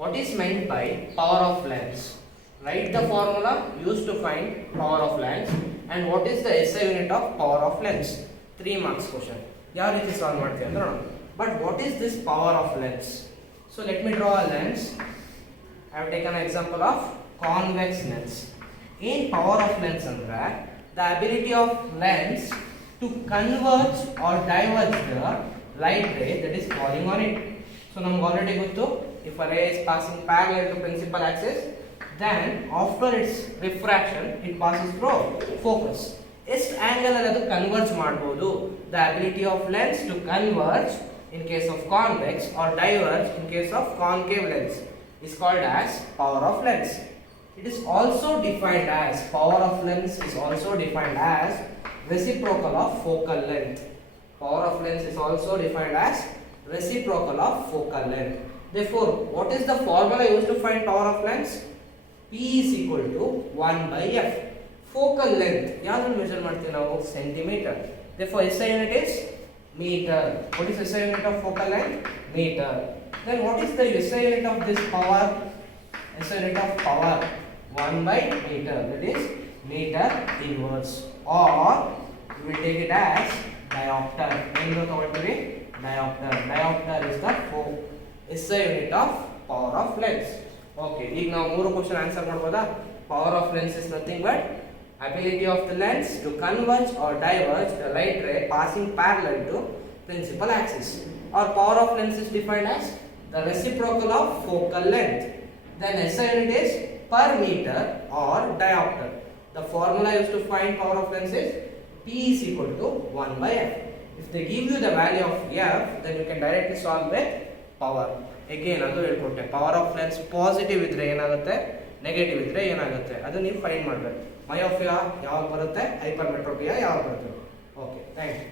What is meant by power of lens? Write the formula used to find power of lens and what is the SI unit of power of lens? 3 marks question. ಯಾವ ರೀತಿ solve ಮಾಡ್ತೀವಿ ಅಂದ್ರೆ ನೋಡೋಣ. But what is this power of lens? So let me draw a lens. I have taken an example of convex lens. In power of lens ಅಂದ್ರೆ the ability of lens to converge or diverge the light ray that is falling on it. So ನಮ್ಗೆ already ಗೊತ್ತು, if a ray is passing parallel to principal axis, then after its refraction it passes through focus. ಎಷ್ಟು angle ಅಲ್ಲಿ ಅದು converge ಮಾಡಬಹುದು? The ability of lens to converge in case of convex or diverge in case of concave lens is called as power of lens. It is also defined as, power of lens is also defined as reciprocal of focal length. Power of lens is also defined as reciprocal of focal length. Therefore, what is the formula used to find power of lens? P is equal to 1 by F. Focal length, ಯಾವ್ದನ್ನು measure ಮಾಡ್ತೀವಿ ನಾವು? Centimeter. Therefore, SI unit is meter. What is SI unit of focal length? Meter. Then what is the SI unit of this power? SI unit of power 1 by meter. That is meter inverse. Or we will take it as diopter. ಏನು ತಗೊಳ್ತೀವಿ? Diopter. Diopter is the SI unit of power of lens. Okay, ಈಗ ನಾವು ಮೂರು question answer ಮಾಡಬಹುದಾ? Power of lens is nothing but ability of the lens to converge or diverge the light ray passing parallel to principal axis. Or power of lens is defined as the reciprocal of focal length. Then SI unit is per meter or diopter. The formula used to find power of lens is P is equal to 1 by F. If they give you the value of F, then you can directly solve with power. Again, ಅದು ಹೇಳ್ಕೊಟ್ಟೆ, power of lens positive ಇದ್ರೆ ಏನಾಗುತ್ತೆ, negative ಇದ್ರೆ ಏನಾಗುತ್ತೆ, ಅದು ನೀವು find ಮಾಡಬೇಕು. Myopia ಯಾವಾಗ ಬರುತ್ತೆ, ಹೈಪರ್ಮೆಟ್ರೋಪಿಯಾ ಯಾವಾಗ ಬರುತ್ತೆ. Okay, thank you.